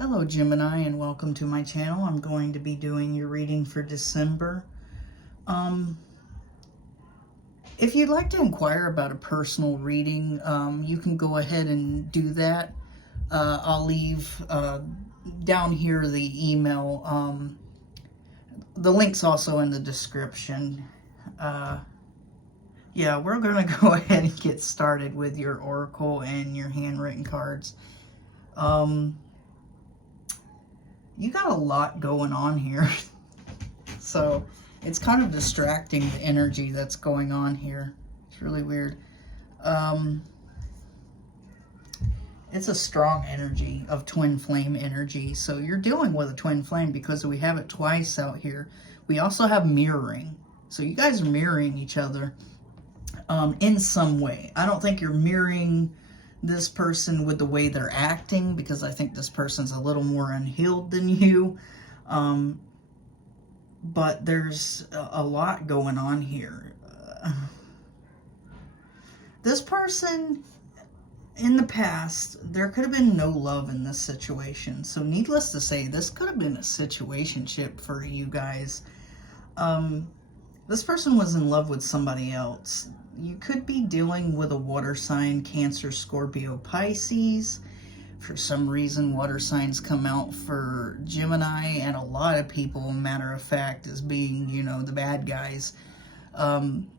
Hello Gemini, and welcome to my channel. I'm going to be doing your reading for December. If you'd like to inquire about a personal reading, you can go ahead and do that. I'll leave down here the email. The link's also in the description. Yeah, we're going to go ahead and get started with your oracle and your handwritten cards. You got a lot going on here. So it's kind of distracting, the energy that's going on here. It's really weird. It's a strong energy of twin flame energy. So you're dealing with a twin flame because we have it twice out here. We also have mirroring. So you guys are mirroring each other in some way. I don't think you're mirroring this person with the way they're acting, because I think this person's a little more unhealed than you. But there's a lot going on here. This person, in the past, there could have been no love in this situation. So needless to say, this could have been a situationship for you guys. This person was in love with somebody else. You could be dealing with a water sign, Cancer, Scorpio, Pisces. For some reason, water signs come out for Gemini, and a lot of people, matter of fact, as being, you know, the bad guys.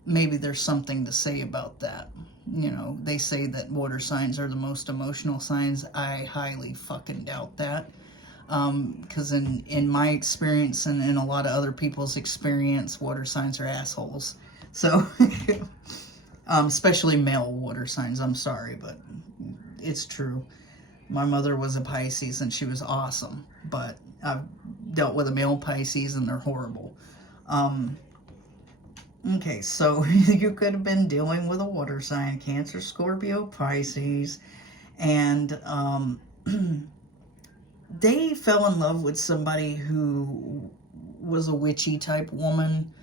Maybe there's something to say about that. You know, they say that water signs are the most emotional signs. I highly fucking doubt that. Because in my experience and in a lot of other people's experience, water signs are assholes. So, especially male water signs. I'm sorry, but it's true. My mother was a Pisces and she was awesome, but I've dealt with a male Pisces and they're horrible. Okay, so you could have been dealing with a water sign, Cancer, Scorpio, Pisces, and they fell in love with somebody who was a witchy type woman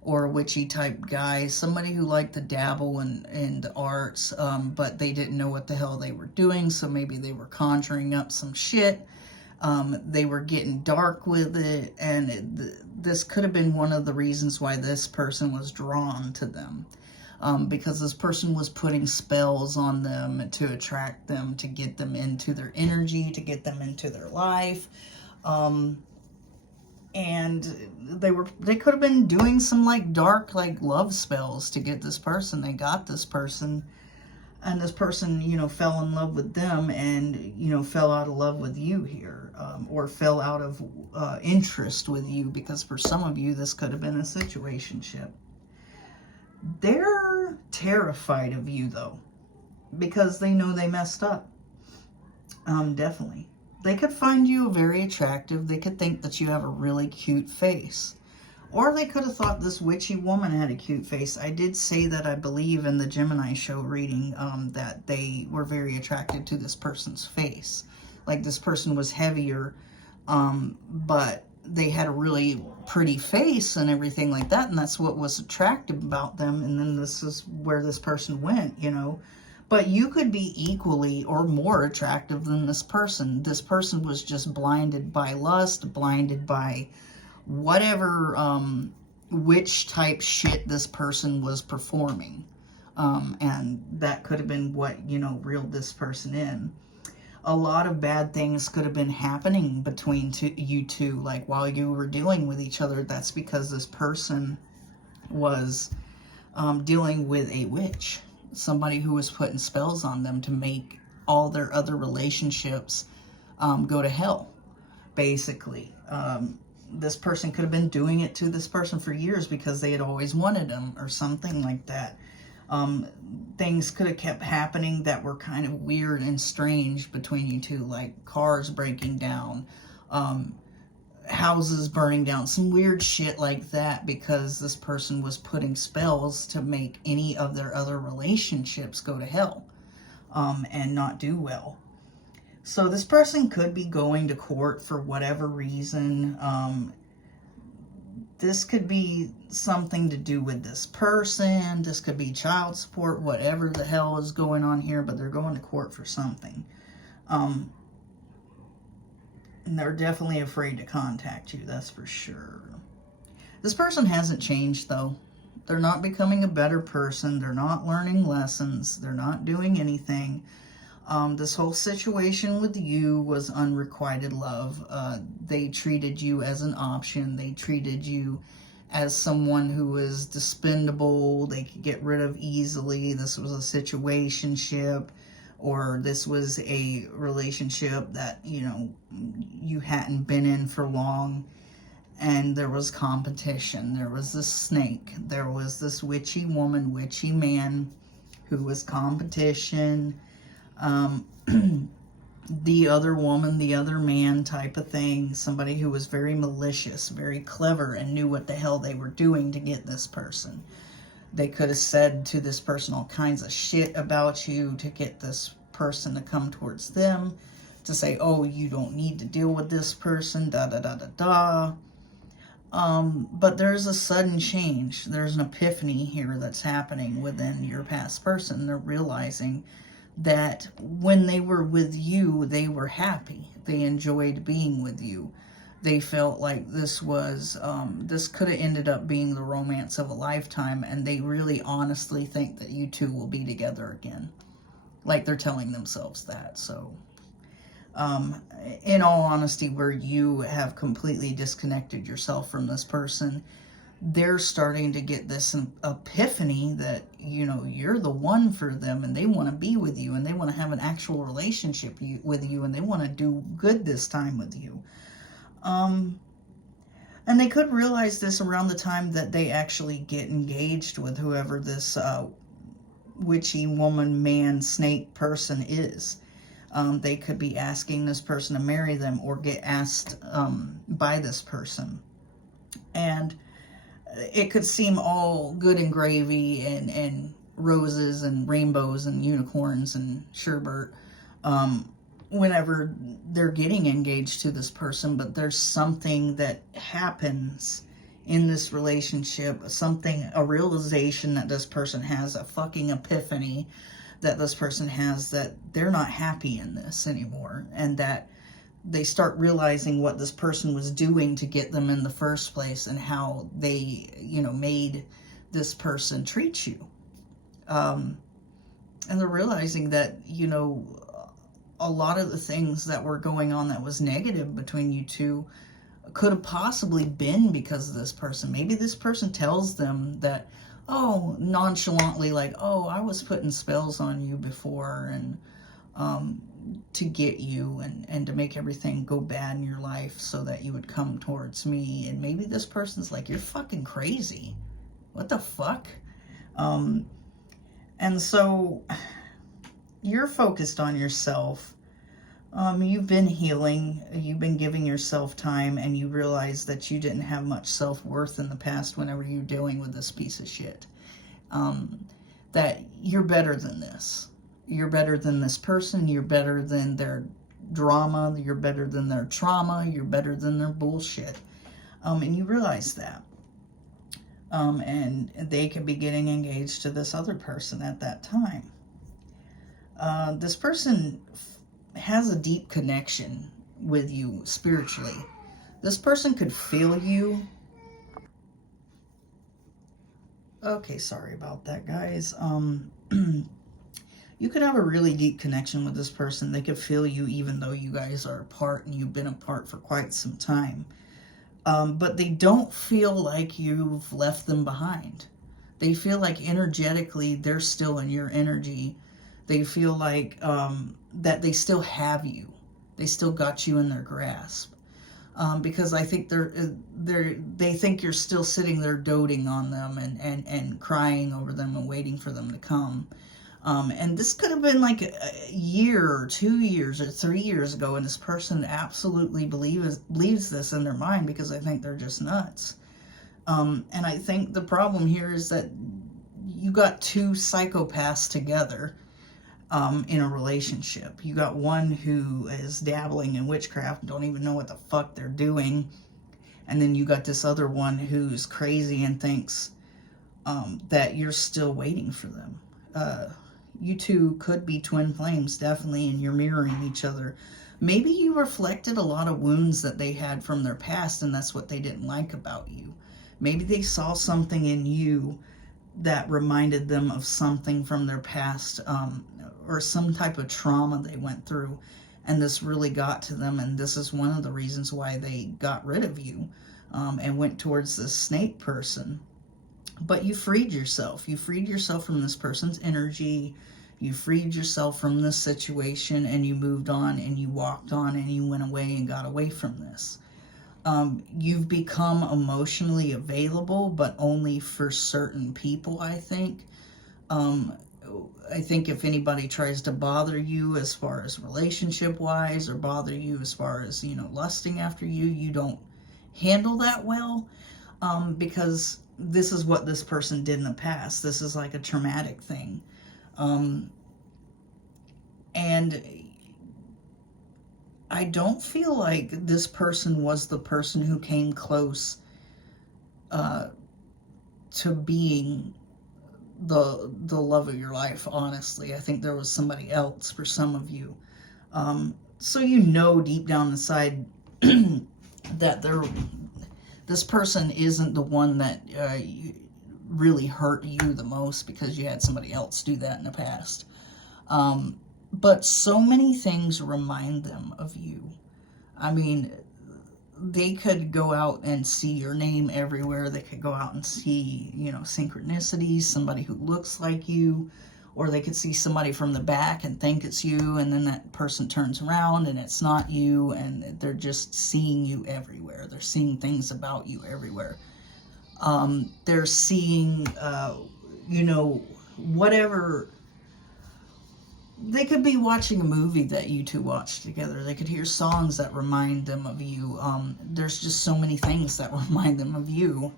or a witchy type guy, somebody who liked to dabble in the arts, but they didn't know what the hell they were doing, so maybe they were conjuring up some shit. They were getting dark with it, and this could have been one of the reasons why this person was drawn to them, because this person was putting spells on them to attract them, to get them into their energy, to get them into their life. And they could have been doing some like dark love spells to get this person. They got this person, and this person, you know, fell in love with them, and, you know, fell out of love with you here, or fell out of interest with you, because for some of you this could have been a situationship. They're terrified of you though, because they know they messed up. Definitely. They could find you very attractive. They could think that you have a really cute face. Or they could have thought this witchy woman had a cute face. I did say that I believe in the Gemini show reading that they were very attracted to this person's face. Like this person was heavier, but they had a really pretty face and everything like that. And that's what was attractive about them. And then this is where this person went, you know. But you could be equally or more attractive than this person. This person was just blinded by lust, blinded by whatever witch type shit this person was performing. And that could have been what, you know, reeled this person in. A lot of bad things could have been happening between you two, like while you were dealing with each other. That's because this person was dealing with a witch. Somebody who was putting spells on them to make all their other relationships go to hell, basically. This person could have been doing it to this person for years because they had always wanted him or something like that. Things could have kept happening that were kind of weird and strange between you two, like cars breaking down, houses burning down, some weird shit like that, because this person was putting spells to make any of their other relationships go to hell and not do well. So this person could be going to court for whatever reason. This could be something to do with this person. This could be child support, whatever the hell is going on here, but they're going to court for something. And they're definitely afraid to contact you, that's for sure. This person hasn't changed, though. They're not becoming a better person. They're not learning lessons. They're not doing anything. This whole situation with you was unrequited love. They treated you as an option. They treated you as someone who was dispendable, they could get rid of easily. This was a situationship, or this was a relationship that, you know, you hadn't been in for long, and there was competition. There was this snake. There was this witchy woman, witchy man who was competition. The other woman, the other man type of thing. Somebody who was very malicious, very clever, and knew what the hell they were doing to get this person. They could have said to this person all kinds of shit about you to get this person to come towards them, to say, oh, you don't need to deal with this person, da da da da da. But there's a sudden change. There's an epiphany here that's happening within your past person. They're realizing that when they were with you, they were happy. They enjoyed being with you. They felt like this was, this could have ended up being the romance of a lifetime, and they really honestly think that you two will be together again. Like they're telling themselves that. So, in all honesty, where you have completely disconnected yourself from this person, they're starting to get this epiphany that, you know, you're the one for them, and they want to be with you, and they want to have an actual relationship with you, and they want to do good this time with you. And they could realize this around the time that they actually get engaged with whoever this witchy woman, man, snake person is. They could be asking this person to marry them, or get asked by this person. And it could seem all good and gravy and roses and rainbows and unicorns and sherbet whenever they're getting engaged to this person, but there's something that happens in this relationship, a realization that this person has, a fucking epiphany that this person has, that they're not happy in this anymore, and that they start realizing what this person was doing to get them in the first place, and how they, you know, made this person treat you. And they're realizing that, you know, a lot of the things that were going on that was negative between you two could have possibly been because of this person. Maybe this person tells them that, oh, nonchalantly, like, oh, I was putting spells on you before, and to get you and to make everything go bad in your life so that you would come towards me. And maybe this person's like, you're fucking crazy. What the fuck? And so you're focused on yourself. You've been healing. You've been giving yourself time, and you realize that you didn't have much self-worth in the past whenever you're dealing with this piece of shit. That you're better than this. You're better than this person. You're better than their drama. You're better than their trauma. You're better than their bullshit. And you realize that. And they could be getting engaged to this other person at that time. This person has a deep connection with you spiritually. This person could feel you. Okay, sorry about that, guys. You could have a really deep connection with this person. They could feel you even though you guys are apart and you've been apart for quite some time. But they don't feel like you've left them behind. They feel like energetically they're still in your energy. They feel like that they still have you. They still got you in their grasp. Because I think they think you're still sitting there doting on them and crying over them and waiting for them to come. And this could have been like a year or 2 years or 3 years ago, and this person absolutely believes this in their mind, because I think they're just nuts. And I think the problem here is that you got two psychopaths together in a relationship. You got one who is dabbling in witchcraft and don't even know what the fuck they're doing. And then you got this other one who's crazy and thinks that you're still waiting for them. You two could be twin flames, definitely, and you're mirroring each other. Maybe you reflected a lot of wounds that they had from their past, and that's what they didn't like about you. Maybe they saw something in you that reminded them of something from their past, or some type of trauma they went through, and this really got to them, and this is one of the reasons why they got rid of you, and went towards this snake person. But you freed yourself. You freed yourself from this person's energy. You freed yourself from this situation, and you moved on, and you walked on, and you went away and got away from this. You've become emotionally available, but only for certain people, I think. I think if anybody tries to bother you as far as relationship-wise, or bother you as far as, you know, lusting after you, you don't handle that well, because this is what this person did in the past. This is like a traumatic thing. And I don't feel like this person was the person who came close to being the love of your life, honestly. I think there was somebody else for some of you. So you know deep down inside that this person isn't the one that really hurt you the most, because you had somebody else do that in the past. But so many things remind them of you. I mean, they could go out and see your name everywhere. They could go out and see, you know, synchronicities, somebody who looks like you, or they could see somebody from the back and think it's you, and then that person turns around and it's not you, and they're just seeing you everywhere. They're seeing things about you everywhere. They're seeing, you know, whatever. They could be watching a movie that you two watched together. They could hear songs that remind them of you. There's just so many things that remind them of you,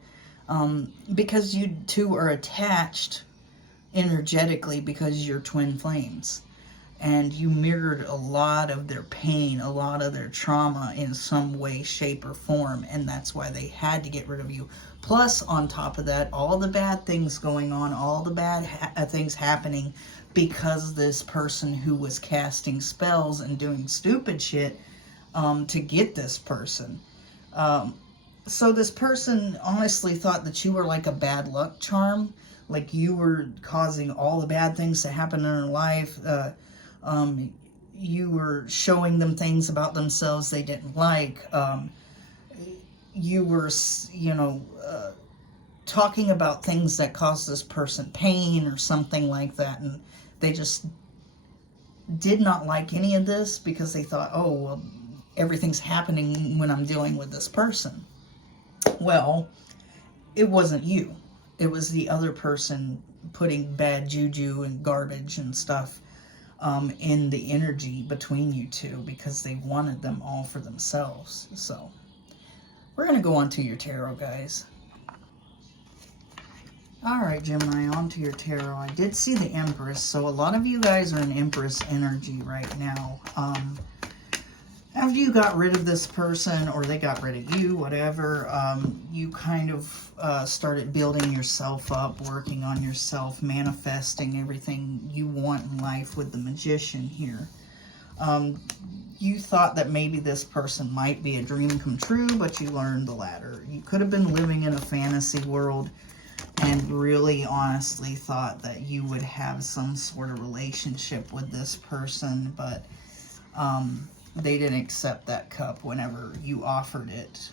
because you two are attached energetically, because you're twin flames, and you mirrored a lot of their pain, a lot of their trauma in some way, shape, or form, and that's why they had to get rid of you. Plus, on top of that, all the bad things going on, all the bad things happening, because this person who was casting spells and doing stupid shit to get this person. So this person honestly thought that you were like a bad luck charm, like you were causing all the bad things to happen in their life. You were showing them things about themselves they didn't like. You were, you know, talking about things that caused this person pain or something like that, and they just did not like any of this, because they thought, oh, well, everything's happening when I'm dealing with this person. Well, it wasn't you. It was the other person putting bad juju and garbage and stuff in the energy between you two, because they wanted them all for themselves. So we're going to go on to your tarot, guys. Alright, Gemini, on to your tarot. I did see the Empress, so a lot of you guys are in Empress energy right now. After you got rid of this person, or they got rid of you, whatever, you kind of started building yourself up, working on yourself, manifesting everything you want in life with the Magician here. You thought that maybe this person might be a dream come true, but you learned the latter. You could have been living in a fantasy world and really honestly thought that you would have some sort of relationship with this person, but they didn't accept that cup whenever you offered it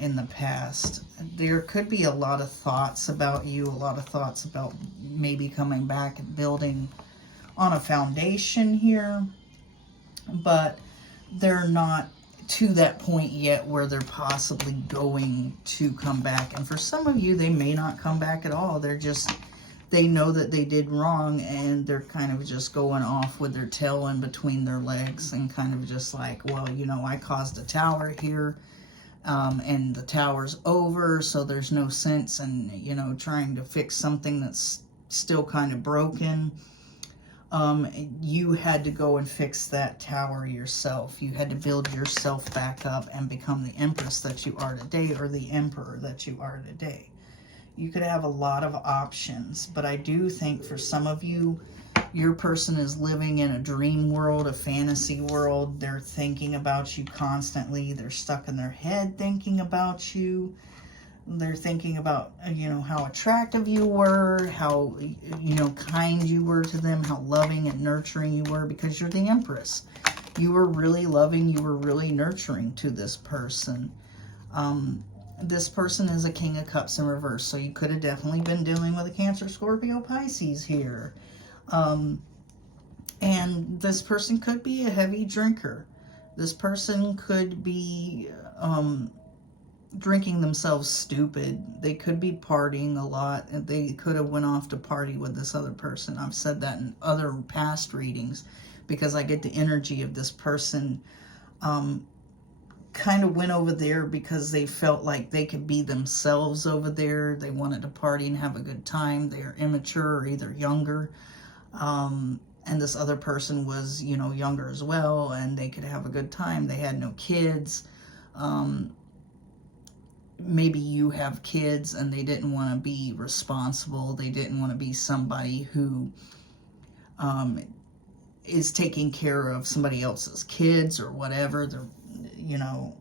in the past. There could be a lot of thoughts about you, a lot of thoughts about maybe coming back and building on a foundation here, but they're not to that point yet where they're possibly going to come back. And for some of you, they may not come back at all. They're just, they know that they did wrong, and they're kind of just going off with their tail in between their legs, and kind of just like, well, you know, I caused a tower here, and the tower's over, so there's no sense in, you know, trying to fix something that's still kind of broken. You had to go and fix that tower yourself. You had to build yourself back up and become the Empress that you are today, or the Emperor that you are today. You could have a lot of options, but I do think for some of you, Your person is living in a dream world, a fantasy world. They're thinking about you constantly. They're stuck in their head thinking about you. They're thinking about, you know, how attractive you were, how, you know, kind you were to them, how loving and nurturing you were, because you're the Empress. You were really loving, you were really nurturing to this person. This person is a King of Cups in reverse, so you could have definitely been dealing with a Cancer, Scorpio, Pisces here. And this person could be a heavy drinker. This person could be drinking themselves stupid. They could be partying a lot, and they could have went off to party with this other person. I've said that in other past readings because I get the energy of this person kind of went over there because they felt like they could be themselves over there. They wanted to party and have a good time. They are immature or either younger. And this other person was, you know, younger as well, and they could have a good time. They had no kids. Maybe you have kids and they didn't want to be responsible. They didn't want to be somebody who is taking care of somebody else's kids or whatever. They're, you know,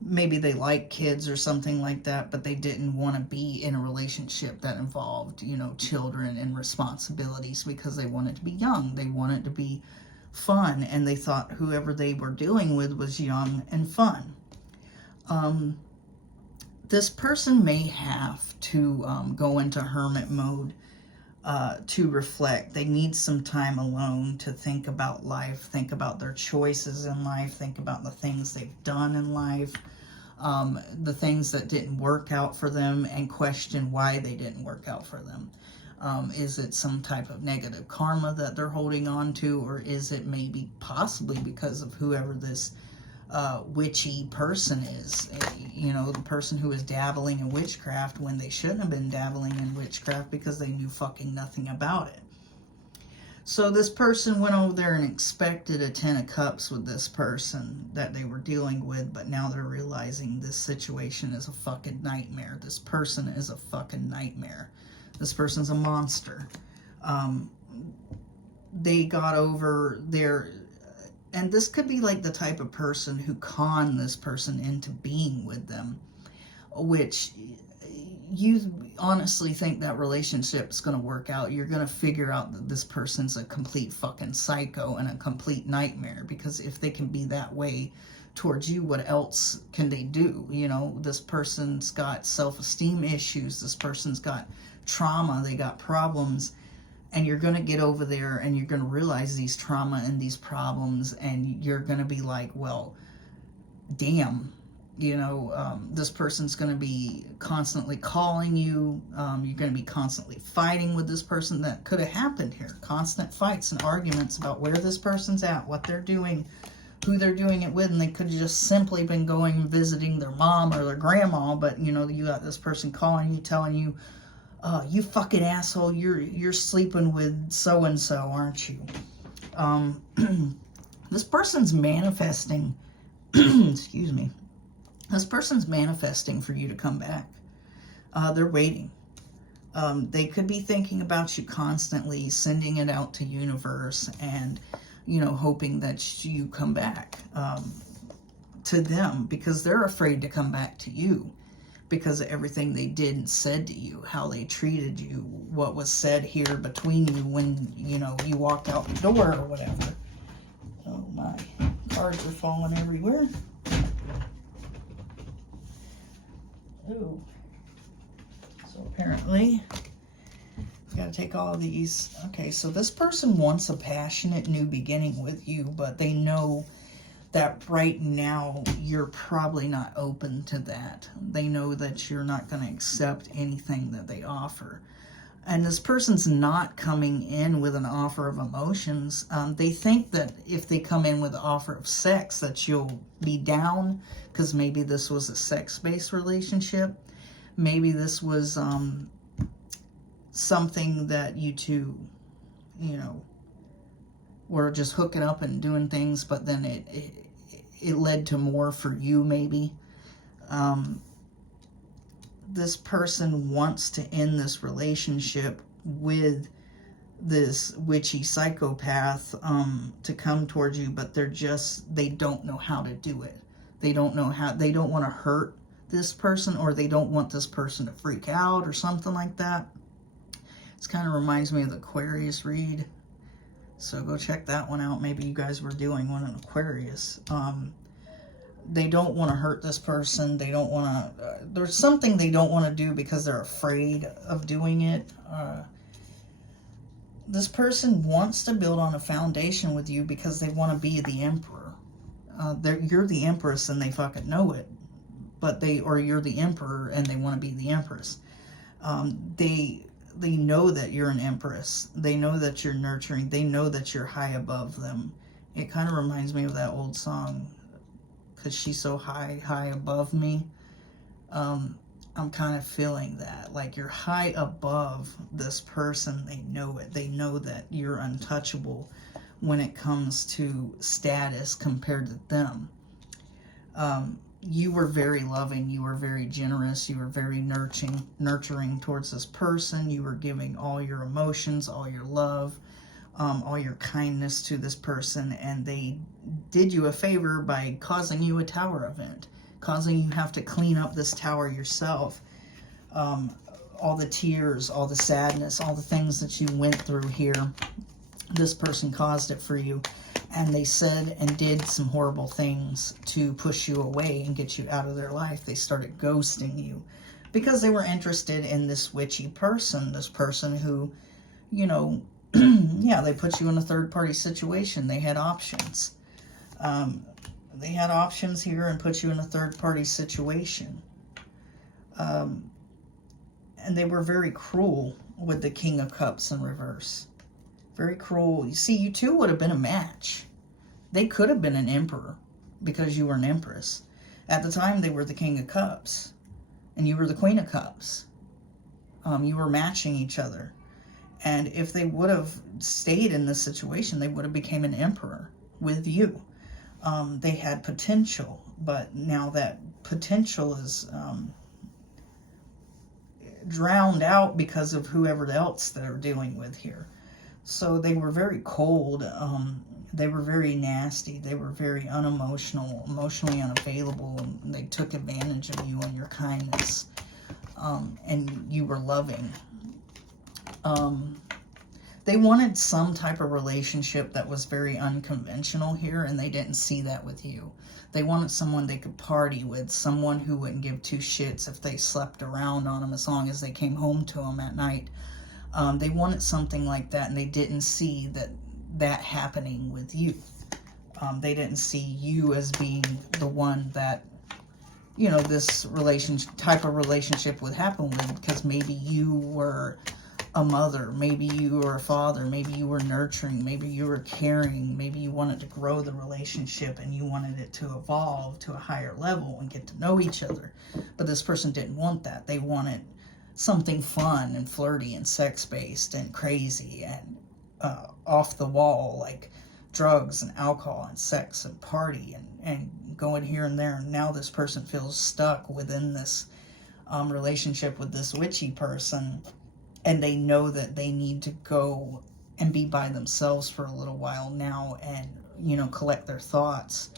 maybe they like kids or something like that, but they didn't want to be in a relationship that involved, you know, children and responsibilities because they wanted to be young. They wanted to be fun, and they thought whoever they were dealing with was young and fun. This person may have to go into hermit mode to reflect. They need some time alone to think about life, think about their choices in life, think about the things they've done in life, the things that didn't work out for them, and question why they didn't work out for them. Is it some type of negative karma that they're holding on to, or is it maybe possibly because of whoever this witchy person is? You know, the person who is dabbling in witchcraft when they shouldn't have been dabbling in witchcraft because they knew fucking nothing about it. So this person went over there and expected a 10 of Cups with this person that they were dealing with, but now they're realizing this situation is a fucking nightmare. This person is a fucking nightmare. This person's a monster. They got over their... And this could be like the type of person who conned this person into being with them, which you honestly think that relationship's going to work out. You're going to figure out that this person's a complete fucking psycho and a complete nightmare, because if they can be that way towards you, what else can they do? You know, this person's got self-esteem issues. This person's got trauma. They got problems. And you're going to get over there and you're going to realize these trauma and these problems, and you're going to be like, well, damn, you know, this person's going to be constantly calling you. You're going to be constantly fighting with this person. That could have happened here. Constant fights and arguments about where this person's at, what they're doing, who they're doing it with, and they could have just simply been going and visiting their mom or their grandma, but, you know, you got this person calling you, telling you, you fucking asshole, you're sleeping with so-and-so, aren't you? This person's manifesting, excuse me, this person's manifesting for you to come back. They're waiting. They could be thinking about you constantly, sending it out to universe and, you know, hoping that you come back to them, because they're afraid to come back to you, because of everything they did and said to you, how they treated you, what was said here between you when, you know, you walked out the door or whatever. Oh my, cards are falling everywhere. Oh. So apparently, gotta take all of these. Okay, so this person wants a passionate new beginning with you, but they know that right now you're probably not open to that. They know that you're not going to accept anything that they offer. And this person's not coming in with an offer of emotions. They think that if they come in with an offer of sex, that you'll be down, because maybe this was a sex-based relationship. Maybe this was something that you two, you know, were just hooking up and doing things, but then it led to more for you, maybe. This person wants to end this relationship with this witchy psychopath to come towards you, but they don't know how to do it. They don't know how, they don't want to hurt this person, or they don't want this person to freak out or something like that. This kind of reminds me of the Aquarius read. So go check that one out. Maybe you guys were doing one in Aquarius. They don't want to hurt this person. They don't want to, there's something they don't want to do because they're afraid of doing it. This person wants to build on a foundation with you because they want to be the emperor. You're the empress and they fucking know it. Or you're the emperor and they want to be the empress. They know that you're an empress. They know that you're nurturing. They know that you're high above them. It kind of reminds me of that old song, "'Cause she's so high, high above me." I'm kind of feeling that. Like you're high above this person. They know it. They know that you're untouchable when it comes to status compared to them. You were very loving, you were very generous, you were very nurturing towards this person. You were giving all your emotions, all your love, all your kindness to this person, and they did you a favor by causing you a tower event, causing you have to clean up this tower yourself. All the tears, all the sadness, all the things that you went through here, this person caused it for you. And they said and did some horrible things to push you away and get you out of their life. They started ghosting you because they were interested in this witchy person, this person who, you know, yeah, they put you in a third-party situation. They had options. They had options here and put you in a third-party situation. And they were very cruel with the King of Cups in reverse. Very cruel. You see, you two would have been a match. They could have been an emperor because you were an empress. At the time, they were the King of Cups. And you were the Queen of Cups. You were matching each other. And if they would have stayed in this situation, they would have became an emperor with you. They had potential. But now that potential is drowned out because of whoever else they're dealing with here. So they were very cold, they were very nasty, they were very unemotional, emotionally unavailable, and they took advantage of you and your kindness, and you were loving. They wanted some type of relationship that was very unconventional here, and they didn't see that with you. They wanted someone they could party with, someone who wouldn't give two shits if they slept around on them as long as they came home to them at night. They wanted something like that, and they didn't see that happening with you. They didn't see you as being the one that, you know, this type of relationship would happen with, because maybe you were a mother, maybe you were a father, maybe you were nurturing, maybe you were caring, maybe you wanted to grow the relationship and you wanted it to evolve to a higher level and get to know each other. But this person didn't want that. They wanted something fun and flirty and sex-based and crazy and off the wall, like drugs and alcohol and sex and party and going here and there. And now this person feels stuck within this relationship with this witchy person, and they know that they need to go and be by themselves for a little while now and, you know, collect their thoughts.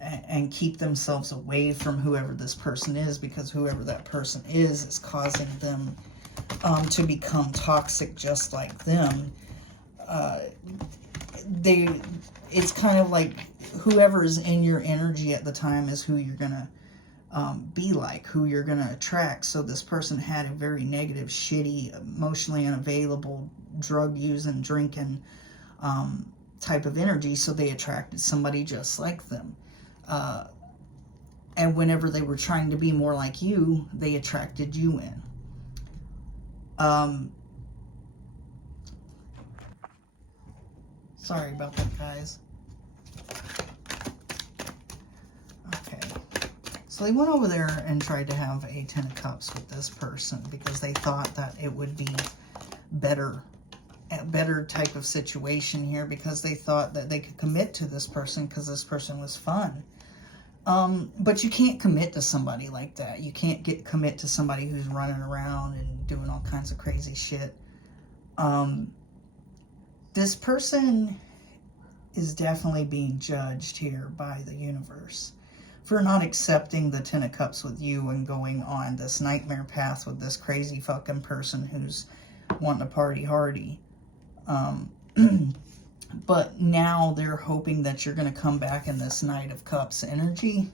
And keep themselves away from whoever this person is, because whoever that person is causing them to become toxic just like them. It's kind of like whoever is in your energy at the time is who you're gonna be like, who you're gonna attract. So this person had a very negative, shitty, emotionally unavailable, drug using, drinking type of energy, so they attracted somebody just like them. And whenever they were trying to be more like you, they attracted you in. Sorry about that, guys. Okay. So they went over there and tried to have a 10 of Cups with this person because they thought that it would be better, a better type of situation here, because they thought that they could commit to this person because this person was fun. But you can't commit to somebody like that. You can't commit to somebody who's running around and doing all kinds of crazy shit. This person is definitely being judged here by the universe for not accepting the Ten of Cups with you and going on this nightmare path with this crazy fucking person who's wanting to party hardy. But now they're hoping that you're going to come back in this Knight of Cups energy.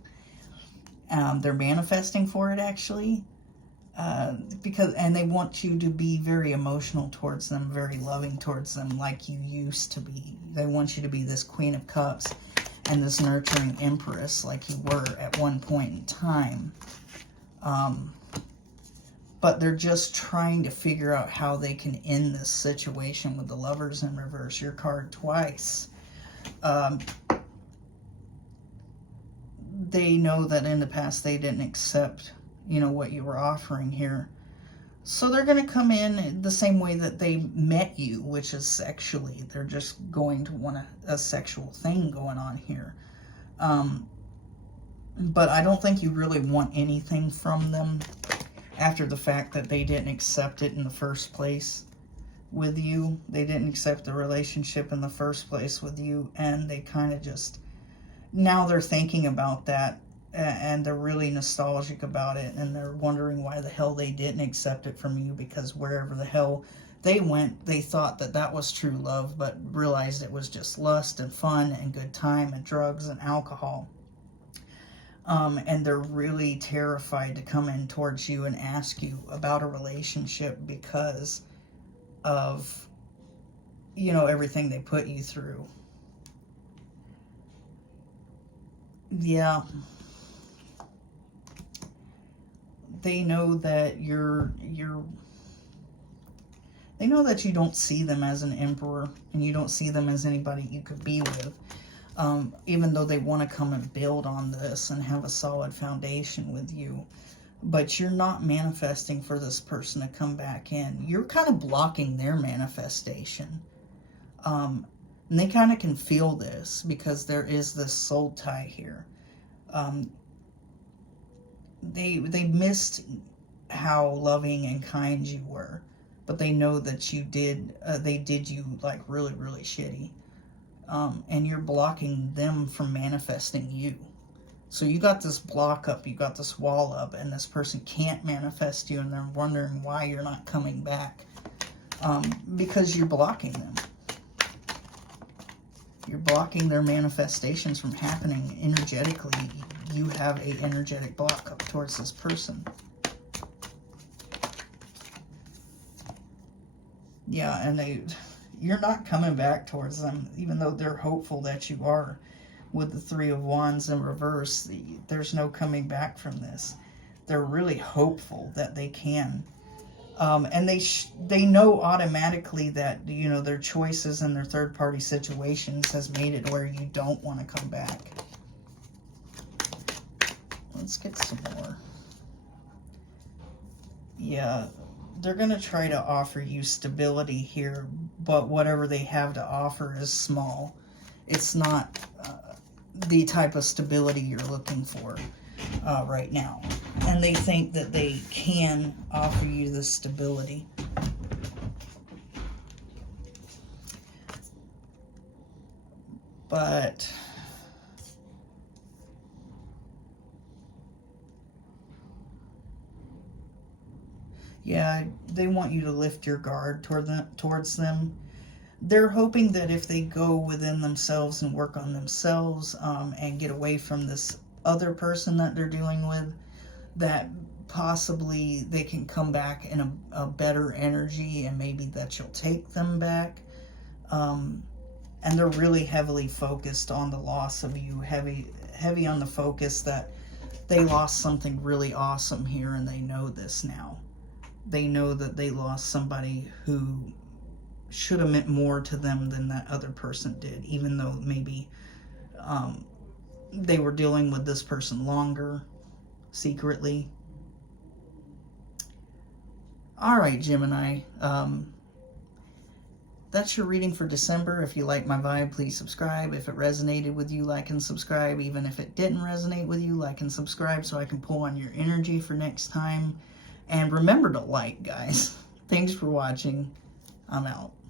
They're manifesting for it, actually. And they want you to be very emotional towards them, very loving towards them, like you used to be. They want you to be this Queen of Cups and this nurturing Empress like you were at one point in time. But they're just trying to figure out how they can end this situation with the Lovers in reverse. Your card twice. They know that in the past they didn't accept, you know, what you were offering here. So they're going to come in the same way that they met you, which is sexually. They're just going to want a sexual thing going on here. But I don't think you really want anything from them after the fact that they didn't accept it in the first place with you. They didn't accept the relationship in the first place with you, and they kind of just, now they're thinking about that, and they're really nostalgic about it, and they're wondering why the hell they didn't accept it from you, because wherever the hell they went, they thought that that was true love, but realized it was just lust and fun and good time and drugs and alcohol. And they're really terrified to come in towards you and ask you about a relationship because of, you know, everything they put you through. Yeah. They know that they know that you don't see them as an emperor, and you don't see them as anybody you could be with. Even though they want to come and build on this and have a solid foundation with you. But you're not manifesting for this person to come back in. You're kind of blocking their manifestation. And they kind of can feel this because there is this soul tie here. They missed how loving and kind you were, but they know that you did, they did you like really, really shitty. And you're blocking them from manifesting you. So you got this block up, you got this wall up, and this person can't manifest you, and they're wondering why you're not coming back. Because you're blocking them. You're blocking their manifestations from happening energetically. You have an energetic block up towards this person. Yeah, and you're not coming back towards them, even though they're hopeful that you are. With the Three of Wands in reverse, there's no coming back from this. They're really hopeful that they can. And they know automatically that, you know, their choices and their third-party situations has made it where you don't want to come back. Let's get some more. Yeah, they're going to try to offer you stability here, but whatever they have to offer is small. It's not the type of stability you're looking for right now. And they think that they can offer you this stability. But yeah, they want you to lift your guard towards them. They're hoping that if they go within themselves and work on themselves and get away from this other person that they're dealing with, that possibly they can come back in a better energy, and maybe that you'll take them back. And they're really heavily focused on the loss of you, heavy on the focus that they lost something really awesome here, and they know this now. They know that they lost somebody who should have meant more to them than that other person did, even though maybe they were dealing with this person longer, secretly. All right, Gemini. That's your reading for December. If you like my vibe, please subscribe. If it resonated with you, like and subscribe. Even if it didn't resonate with you, like and subscribe so I can pull on your energy for next time. And remember to like, guys. Thanks for watching. I'm out.